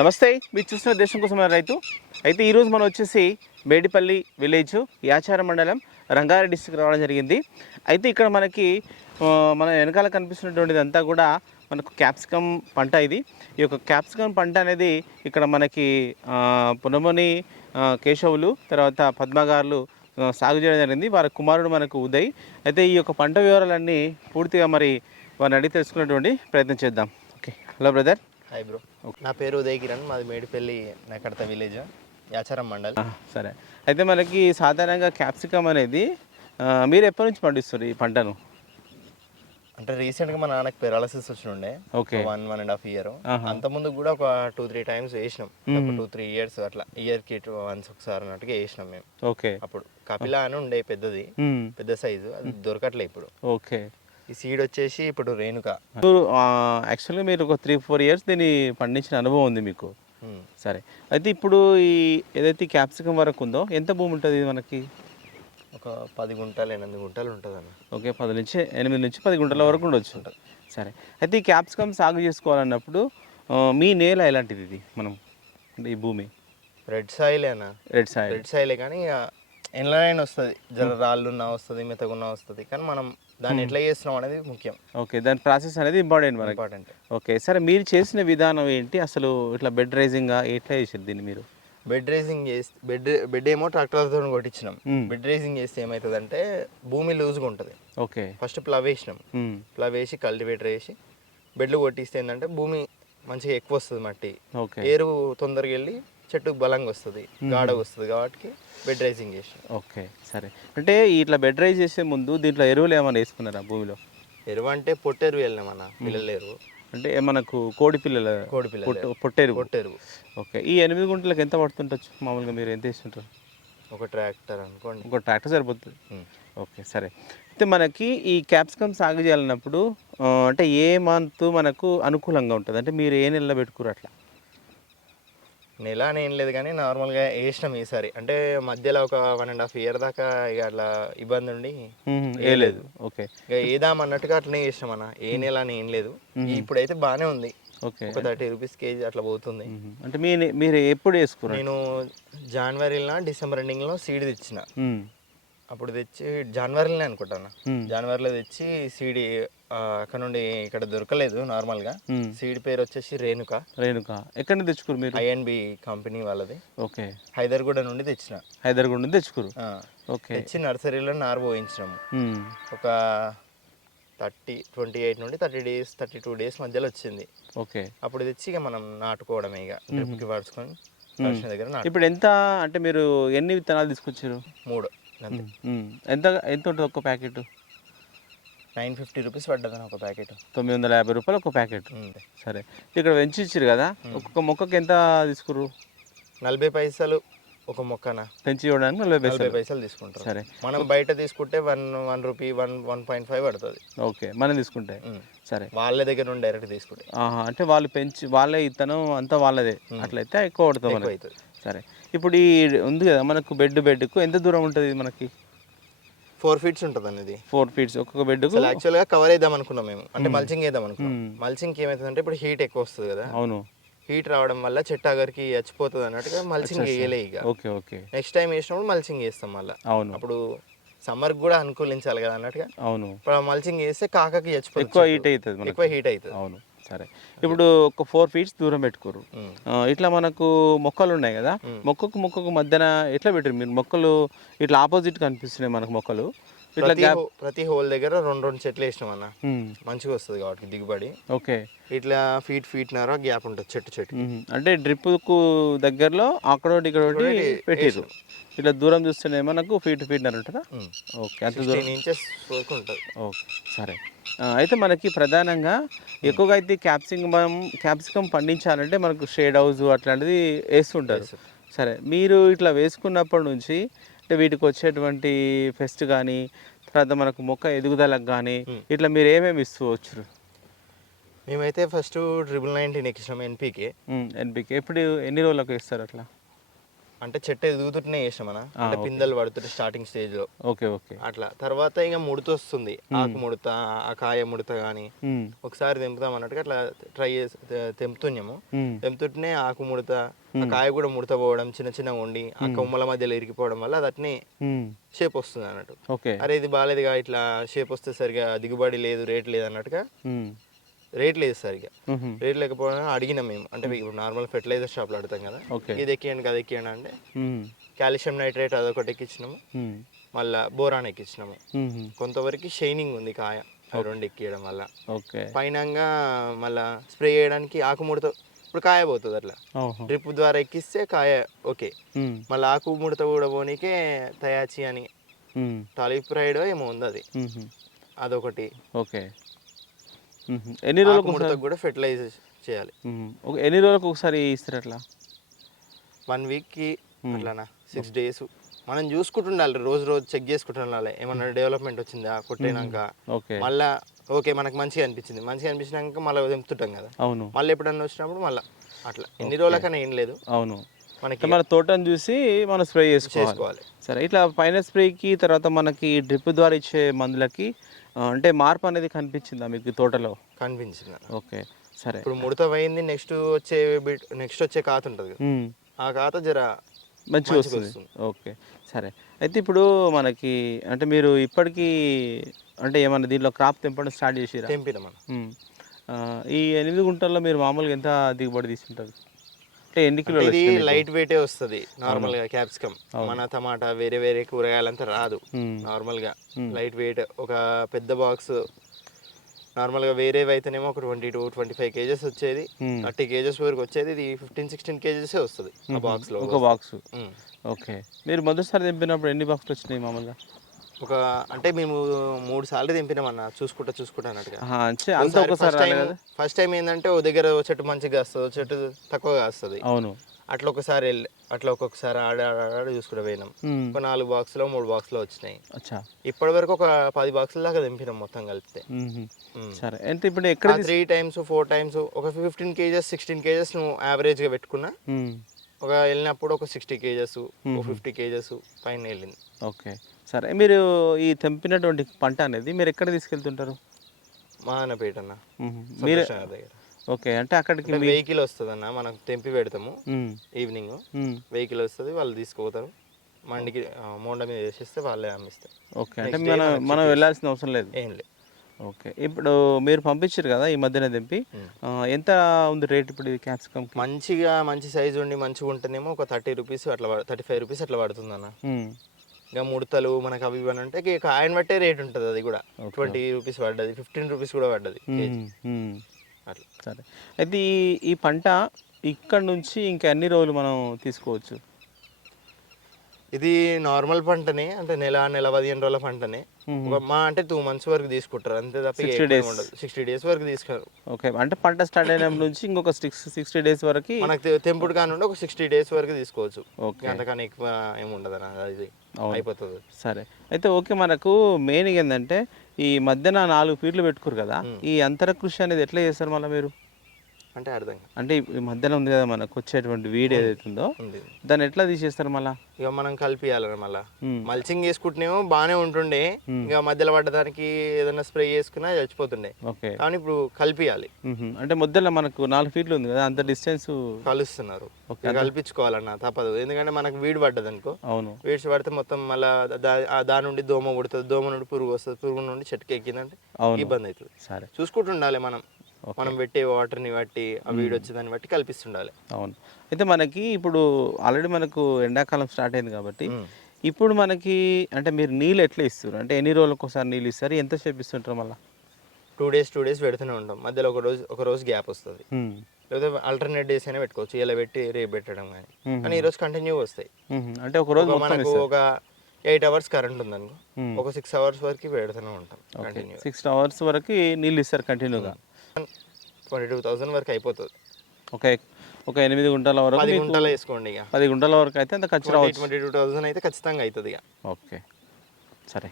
నమస్తే, మీరు చూస్తున్న దేశం కోసం రైతు. అయితే ఈరోజు మనం వచ్చేసి మేడిపల్లి విలేజ్ యాచారం మండలం రంగారెడ్డి డిస్ట్రిక్ట్ రావడం జరిగింది. అయితే ఇక్కడ మనకి మన వెనకాల కనిపిస్తున్నటువంటిది అంతా కూడా మనకు క్యాప్సికమ్ పంట. ఈ యొక్క క్యాప్సికమ్ పంట అనేది ఇక్కడ మనకి పునమని కేశవులు తర్వాత పద్మగారులు సాగు చేయడం జరిగింది. వారి కుమారుడు మనకు ఉదయ్. అయితే ఈ యొక్క పంట వివరాలన్నీ పూర్తిగా మరి వారిని అడిగి తెలుసుకునేటువంటి ప్రయత్నం చేద్దాం. Okay, hello brother. Hi bro, నా పేరు ఉదయ్ కిరణ్, మాది మేడిపల్లి నకడత విలేజ్, యాచారం మండల్. సరే, అయితే మనకి సాధారణంగా క్యాప్సికమ్ అనేది మీరు ఎప్పటి నుంచి పండిస్తారు ఈ పంటను? అంటే రీసెంట్గా మా నాన్నకి పెరాలసిస్ వచ్చినుండే. Okay, 1.5 year. అంతకుముందు కూడా ఒక 2-3 times వేసినాం. 2-3 years అట్లా ఇయర్కి వన్స్ ఒకసారి అన్నట్టుగా వేసినాం మేము. ఓకే, అప్పుడు కపిలా అని ఉండే పెద్దది, పెద్ద సైజు, అది దొరకట్లే ఇప్పుడు. ఓకే, ఈ సీడ్ వచ్చేసి ఇప్పుడు రేణుక. యాక్చువల్గా మీరు ఒక 3-4 years దీన్ని పండించిన అనుభవం ఉంది మీకు. సరే, అయితే ఇప్పుడు ఈ ఏదైతే క్యాప్సికమ్ వరకు ఉందో ఎంత భూమి ఉంటుంది మనకి? ఒక 10 గుంటలు 8 గుంటలు ఉంటుంది అన్న. ఓకే, 8 నుంచి 10 గుంటల వరకు ఉండొచ్చు. సరే, అయితే ఈ క్యాప్సికమ్ సాగు చేసుకోవాలన్నప్పుడు మీ నేల ఎలాంటిది? ఇది మనం ఈ భూమి రెడ్ సాయిలే అన్న. రెడ్ సాయిలే కానీ ఎండ్లనైనా వస్తుంది, జర రాళ్ళున్నా వస్తుంది, మెత్తగున్నా వస్తుంది, కానీ మనం దాన్ని ఎట్లా చేస్తున్నాం అనేది ముఖ్యం. ఓకే, దాని ప్రాసెస్ అనేది ఇంపార్టెంట్. ఓకే, సరే, మీరు చేసిన విధానం ఏంటి అసలు? ఇట్లా బెడ్ రైజింగ్ ఎట్లా చేసారు దీన్ని మీరు? బెడ్ రైజింగ్ చేసి బెడ్ ఏమో ట్రాక్టర్తో కొట్టించినాం. బెడ్ రైజింగ్ చేస్తే ఏమవుతుంది అంటే భూమి లూజ్గా ఉంటుంది. ఓకే, ఫస్ట్ ప్లవ్ వేసినాం, ప్లవ్ వేసి కల్టివేటర్ వేసి బెడ్లు కొట్టిస్తే ఏంటంటే భూమి మంచిగా ఎక్కువ వస్తుంది, మట్టి ఏరు తొందరగా వెళ్ళి చెట్టుకు బలంగా వస్తుంది, గాఢగా వస్తుంది, కాబట్టి బెడ్ రైజింగ్ చేసి. ఓకే, సరే, అంటే ఇట్లా బెడ్ రైజ్ చేసే ముందు దీంట్లో ఎరువులు ఏమైనా వేసుకున్నారా భూమిలో? ఎరువు అంటే పొట్టెరువు వెళ్ళినామన్నా, పిల్లల ఎరువు. అంటే మనకు కోడి పిల్లల పొట్టెరువు. ఓకే, ఈ 8 గుంటలకు ఎంత పడుతుంటచ్చు మామూలుగా? మీరు ఎంత వేస్తుంటారు? ఒక ట్రాక్టర్ అనుకోండి. ఒక ట్రాక్టర్ సరిపోతుంది. ఓకే, సరే, అయితే మనకి ఈ క్యాప్సికమ్ సాగు చేయాలన్నప్పుడు అంటే ఏ మంత్ మనకు అనుకూలంగా ఉంటుంది? అంటే మీరు ఏ నెలలో పెట్టుకోరు అట్లా? నెల అని ఏం లేదు, కానీ నార్మల్గా వేసినాం ఈసారి. అంటే మధ్యలో ఒక 1.5 year దాకా ఇక అట్లా ఇబ్బంది ఉండి వేయలేదు. ఓకే, ఇక వేద్దామన్నట్టుగా అట్లనే చేసినాం అన్న. ఏ నెల అని ఏం లేదు, ఇప్పుడైతే బాగానే ఉంది. ఓకే, ఒక 30 rupees kg అట్లా పోతుంది. అంటే మీరు ఎప్పుడు వేసుకున్నారు? నేను జనవరిలో డిసెంబర్ ఎండింగ్లో సీడ్ తెచ్చిన. అప్పుడు తెచ్చి జనవరిలోనే అనుకుంటాను, జనవరిలో తెచ్చి సీడ్ అక్కడ నుండి ఇక్కడ దొరకలేదు. నార్మల్గా సీడ్ పేరు వచ్చేసి రేణుక. ఎక్కడ నుంచి తెచ్చుకోరు మీరు? INB కంపెనీ వాళ్ళది. ఓకే, హైదర్గూడ నుండి తెచ్చిన. హైదర్గూడ నుండి తెచ్చుకోరు. ఓకే, తెచ్చి నర్సరీలో నారు పోయించినాము. ఒక 28 నుండి 30 days 32 days మధ్యలో వచ్చింది. ఓకే, అప్పుడు తెచ్చి ఇక మనం నాటుకోవడమే, ఇక డ్రిప్కి పడుచుకొని దగ్గర. ఇప్పుడు ఎంత అంటే మీరు ఎన్ని విత్తనాలు తీసుకొచ్చారు? 3. ఎంత ఎంత ఉంటుంది ఒక ప్యాకెట్? 950 rupees పడ్డది ఒక ప్యాకెట్. 950 రూపాయలు ఒక ప్యాకెట్. సరే, ఇక్కడ పెంచి ఇచ్చారు కదా, ఒక్కొక్క మొక్కకి ఎంత తీసుకురు? 40 పైసలు ఒక మొక్కన పెంచి ఇవ్వడానికి 40 పైసలు తీసుకుంటారు. సరే, మనం బయట తీసుకుంటే 1 rupee 1.5 పడుతుంది. ఓకే, మనం తీసుకుంటే. సరే, వాళ్ళ దగ్గర నుండి డైరెక్ట్ తీసుకుంటే అంటే వాళ్ళు పెంచి వాళ్ళే ఇత్తనం అంతా వాళ్ళదే, అట్లయితే ఎక్కువ పడుతుంది. సరే, ఇప్పుడు ఈ ఉంది కదా మనకు బెడ్కు ఎంత దూరం ఉంటుంది మనకి? 4 feet ఉంటుంది అనేది. 4 feet ఒక్కొక్క బెడ్కు. యాక్చువల్గా కవర్ వేద్దాం అనుకున్నాం మేము, అంటే మల్చింగ్ వేద్దాం అనుకున్నాం. మల్చింగ్ ఏమవుతుందంటే ఇప్పుడు హీట్ ఎక్కువ వస్తుంది కదా. అవును, హీట్ రావడం వల్ల చెట్టు అగరికి చచ్చిపోతుంది అన్నట్టుగా మల్చింగ్ వేయలే. ఇక ఓకే ఓకే, నెక్స్ట్ టైం వేసినప్పుడు మల్చింగ్ వేస్తాం మళ్ళీ. అవును, అప్పుడు సమ్మర్కి కూడా అనుకూలించాలి కదా అన్నట్టుగా. అవును, ఇప్పుడు మల్చింగ్ వేస్తే కాకకి చచ్చిపోతుంది, ఎక్కువ హీట్ అవుతుంది. అవును, సరే, ఇప్పుడు ఒక 4 feet దూరం పెట్టుకోరు. ఇట్లా మనకు మొక్కలు ఉన్నాయి కదా, మొక్కకు మధ్యన ఎట్లా పెట్టారు మీరు? మొక్కలు ఇట్లా ఆపోజిట్ కనిపిస్తున్నాయి మనకు మొక్కలు. ఇట్లా ప్రతి హోల్ దగ్గర 2 చెట్లు వేసినాం అన్న, మంచిగా వస్తుంది కాబట్టి దిగుబడి. ఓకే, ఇట్లా ఫీట్ నర గ్యాప్ ఉంటుంది చెట్టు. అంటే డ్రిప్ కు దగ్గరలో అక్కడ ఇక్కడ పెట్టారు. ఇట్లా దూరం చూస్తేనే మనకు ఫీట్నర ఉంటుందా? ఓకే, అంత దూరం inches వరకు ఉంటుంది. ఓకే, సరే, అయితే మనకి ప్రధానంగా ఎక్కువగా అయితే క్యాప్సికమ్ పండించాలంటే మనకు షేడ్ హౌస్ అట్లాంటిది వేస్తుంటారు. సరే, మీరు ఇట్లా వేసుకున్నప్పటి నుంచి అంటే వీటికి వచ్చేటువంటి పెస్ట్ కానీ తర్వాత మనకు మొక్క ఎదుగుదలకు కానీ ఇట్లా మీరు ఏమేమి ఇస్తూ? మేమైతే ఫస్ట్ 999 ఎక్కిస్తాం NPK. ఎప్పుడు ఎన్ని రోజులకు ఇస్తారు అట్లా? అంటే చెట్టు ఎదుగుతుంటేనే వేసాం అన్న, అంటే పిందెలు పడుతుంటే స్టార్టింగ్ స్టేజ్ లో. Okay okay. అట్లా తర్వాత ఇక ముడత వస్తుంది, ఆకు ముడత, ఆ కాయ ముడత కానీ ఒకసారి తెంపుతాం అన్నట్టుగా అట్లా ట్రై చేసి తెంపుతున్నాము. తెంపుతుంటేనే ఆకు ముడత, ఆ కాయ కూడా ముడత పోవడం, చిన్న చిన్నగా ఉండి ఆ కొమ్మల మధ్యలో ఇరికిపోవడం వల్ల అది అట్నే షేప్ వస్తుంది అన్నట్టు. ఓకే. అరే ఇది బాగాలేదుగా, ఇట్లా షేప్ వస్తే సరిగా దిగుబడి లేదు, రేట్ లేదు అన్నట్టుగా. రేట్ లేదు సరిగా, రేట్ లేకపోవడం అడిగినాం మేము. అంటే ఇప్పుడు నార్మల్ ఫెర్టిలైజర్ షాప్లో అడుగుతాం కదా, ఇది ఎక్కియండి అది ఎక్కియండి అంటే కాల్షియం నైట్రేట్ అదొకటి ఎక్కించినాము, మళ్ళీ బోరాన్ ఎక్కించినాము. కొంతవరకు షైనింగ్ ఉంది కాయ, అవి రెండు ఎక్కియడం వల్ల. పైనంగా మళ్ళీ స్ప్రే చేయడానికి ఆకుముడత, ఇప్పుడు కాయ పోతుంది అట్లా డ్రిప్ ద్వారా ఎక్కిస్తే కాయ ఓకే. మళ్ళీ ఆకు ముడత కూడా పోనీకే తయాచి అని టాలిప్రైడ్ ఏమో ఉంది, అది అదొకటి. ఓకే. ఎన్ని రోజులకు ముడతకు కూడా ఫెర్టిలైజర్ చేయాలి. ఎన్ని రోజులకు ఒకసారి ఇస్తారు అట్లా? 1 వీక్కి అట్లానా 6 days మనం చూసుకుంటుండాలి, రోజు రోజు చెక్ చేసుకుంటుండాలి ఏమన్నా డెవలప్మెంట్ వచ్చిందా కొట్టినాక. మళ్ళీ ఓకే మనకు మంచిగా అనిపించినాక మళ్ళీ తెంపుతుంటాం కదా, మళ్ళీ ఎప్పుడన్నా వచ్చినప్పుడు మళ్ళీ అట్లా ఎన్ని రోజులకన్నా ఏం లేదు. అవును, మనకి మన తోటను చూసి మనం స్ప్రే చేసుకోవాలి. సరే, ఇట్లా పైన స్ప్రేకి తర్వాత మనకి డ్రిప్ ద్వారా ఇచ్చే మందులకి అంటే మార్పు అనేది కనిపించిందా మీకు తోటలో? కనిపించింది. ఓకే సరే. ఇప్పుడు ముడత పోయింది, నెక్స్ట్ వచ్చే కాత ఉంటుంది, ఆ కాత జర మంచిగా వస్తుంది. ఓకే సరే. అయితే ఇప్పుడు మనకి అంటే మీరు ఇప్పటికీ అంటే ఏమన్నా దీంట్లో క్రాప్ తెంపడం స్టార్ట్ చేసిరా? తెంపినా మనం. ఈ 8 గుంటల్లో మీరు మామూలుగా ఎంత దిగుబడి తీసుకుంటారు? అంటే ఎన్ని కిలోలు? ఇది లైట్ వెయిటే వస్తుంది నార్మల్ గా. క్యాప్సికమ్ మన టమాటా వేరే వేరే కూరగాయలంతా రాదు నార్మల్ గా, లైట్ వెయిట్. ఒక పెద్ద బాక్స్ నార్మల్ గా వేరేవి అయితేనేమో ఒక 20 to 25 kgs వచ్చేది, 30 kgs వరకు వచ్చేది. ఇది 15-16 kgs వస్తుంది ఆ బాక్స్ లో, ఒక బాక్స్. ఓకే. మీరు మొదటిసారి తెంపినప్పుడు ఎన్ని బాక్స్లు వచ్చినాయి మామూలుగా? అంటే మేము 3 సార్లు తెంపినామన్నా, చూసుకుంటా అన్నట్టుగా. ఫస్ట్ టైం ఏంటంటే ఓ దగ్గర చెట్టు మంచిగా వస్తుంది, చెట్టు తక్కువగా వస్తుంది. అవును, అట్లా ఒకసారి ఒక్కొక్కసారి ఆడ చూసుకుంటూ పోయినాం. ఒక 4 బాక్సులో 3 బాక్సులో వచ్చినాయి. ఇప్పటి వరకు ఒక 10 బాక్సుల దాకా తెంపినాం మొత్తం కలిపితే. సరే, అంటే ఇప్పుడు ఎక్కడ 3 times 4 times ఒక 15 kgs 16 kgs నువ్వు యావరేజ్గా పెట్టుకున్నా, ఒక వెళ్ళినప్పుడు ఒక 60 kgs 50 kgs పైన వెళ్ళింది. ఓకే సరే. మీరు ఈ తెంపినటువంటి పంట అనేది మీరు ఎక్కడ తీసుకెళ్తుంటారు? మానపేట అన్న, మీరు దగ్గర. ఓకే, అంటే అక్కడికి వెహికల్ వస్తుంది అన్న, మనం తెంపి పెడతాము ఈవినింగ్, వెహికల్ వస్తుంది, వాళ్ళు తీసుకుపోతారు మండికి, మోండ మీద వేసేస్తే వాళ్ళే అమ్మిస్తారు. ఓకే, అంటే మనం వెళ్ళాల్సిన అవసరం లేదు. ఏం లేదు. ఓకే, ఇప్పుడు మీరు పంపించారు కదా ఈ మధ్యన తెంపి, ఎంత ఉంది రేట్ ఇప్పుడు ఇది క్యాప్సికమ్? మంచి సైజు ఉండి మంచిగా ఉంటేనేమో ఒక 30 రూపీస్ అట్లా 35 రూపీస్ అట్లా పడుతుంది అన్న. ఇంకా ముడతలు మనకు అవి ఇవన్నీ అంటే కాయని బట్టే రేట్ ఉంటుంది, అది కూడా 20 రూపీస్ పడ్డది, 15 రూపీస్ కూడా పడ్డది అట్లా. సరే, అయితే ఈ పంట ఇక్కడ నుంచి ఇంకా ఎన్ని రోజులు మనం తీసుకోవచ్చు? ఇది నార్మల్ పంటనే, అంటే నెల 15 రోజుల పంటనే. మా అంటే 2 months వరకు తీసుకుంటారు అంతే తప్ప 60 days వరకు తీసుకుంటారు. ఓకే, అంటే పంట స్టార్ట్ అయిన నుంచి ఇంకొక 60 days వరకు మనకు తెంపుడు కానుండి ఒక 60 days వరకు తీసుకోవచ్చు. ఓకే, అంతకన్నా ఎక్కువ ఏమి ఉండదు అన్న, అది అయిపోతుంది. సరే, అయితే ఓకే, మనకు మెయిన్ ఏంటంటే ఈ మధ్యన 4 ఫీట్లు పెట్టుకోరు కదా, ఈ అంతర కృషి అనేది ఎట్లా చేస్తారు మళ్ళీ మీరు? అంటే అర్థం అంటే ఈ మధ్యలో ఉంది కదా మనకు వచ్చేటువంటి వీడ్ ఏదైతే ఉందో దాన్ని ఎట్లా తీసేస్తారు మళ్ళీ? ఇక మనం కలిపియాలి మళ్ళీ. మల్చింగ్ చేసుకుంటేనేమో బాగానే ఉంటుండే, ఇక మధ్యలో పడ్డదానికి ఏదైనా స్ప్రే చేసుకున్నా చచ్చిపోతుండే. ఓకే, కానీ ఇప్పుడు కలిపియాలి. అంటే మధ్యలో మనకు 4 ఫీట్లు ఉంది కదా, అంత డిస్టెన్స్ కలుస్తున్నారు, కల్పించుకోవాలన్న తప్పదు. ఎందుకంటే మనకు వీడు పడ్డది అనుకో, అవును, వీడ్స్ పడితే మొత్తం మళ్ళీ దాని నుండి దోమ పుడుతుంది, దోమ నుండి పురుగు వస్తుంది, పురుగు నుండి చెట్టుకి ఎక్కిందంటే ఇబ్బంది అవుతుంది. సరే, చూసుకుంటుండాలి మనం పెట్టే వాటర్ని బట్టి, ఆ వీడు వచ్చేదాన్ని బట్టి కల్పిస్తుండాలి. అవును, అయితే మనకి ఇప్పుడు ఆల్రెడీ మనకు ఎండాకాలం స్టార్ట్ అయింది కాబట్టి ఇప్పుడు మనకి అంటే మీరు నీళ్ళు ఎట్లా ఇస్తారు? అంటే ఎన్ని రోజులకు ఒకసారి నీళ్ళు ఇస్తారు, ఎంతసేపు ఇస్తుంటారు మళ్ళీ? 2 days పెడుతూనే ఉంటాం, మధ్యలో ఒక రోజు గ్యాప్ వస్తుంది. లేకపోతే ఆల్టర్నేట్ డేస్ అయినా పెట్టుకోవచ్చు, ఇలా పెట్టి రేపు పెట్టడం కానీ ఈ రోజు కంటిన్యూ వస్తాయి. అంటే ఒక రోజు మనకు ఒక 8 hours కరెంట్ ఉందనుకో, ఒక 6 hours వరకు పెడుతూనే ఉంటాం కంటిన్యూ. 6 hours వరకు నీళ్ళు ఇస్తారు కంటిన్యూగా. 22,000 వరకు అయిపోతుంది. ఒక 8 గుంటల వరకు, 10 గుంటలు వేసుకోండి, ఇక 10 గుంటల వరకు అయితే అంత ఖర్చు రావచ్చు. 22,000 అయితే ఖచ్చితంగా అవుతుంది ఇక. ఓకే సరే.